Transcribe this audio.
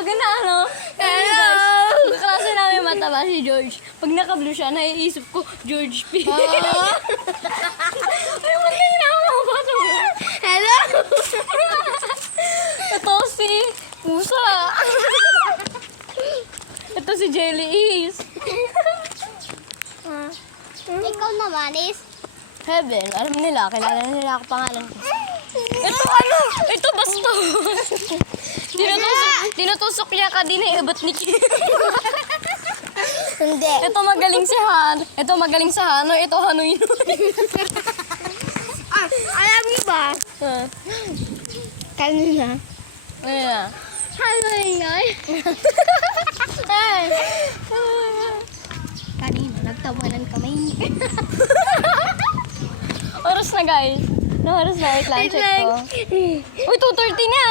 Pag ano, Hello! guys, kaklase namin mataba si George. Pag naka-blue siya, naiisip ko, George P. Ay, ba't ganyan ako makapato? Hello! Ito si Pusa. Ito si Jelly Is. Ikaw naman is... Heaven, alam nila, kilala nila ako pangalan ko. Ito ano? Ito bastos. Tinutusok niya ka din eh, ba't ni Hindi. Ito magaling si Han. Ito magaling sa Hanoy. Ito Hanoy. Alam niyo ba? Kanina. Ayan. Hanoy yun? Kanina, nagtawanan kami. Oras na guys. No, oras na. Wait lang, check ko. Uy, 2:30 na.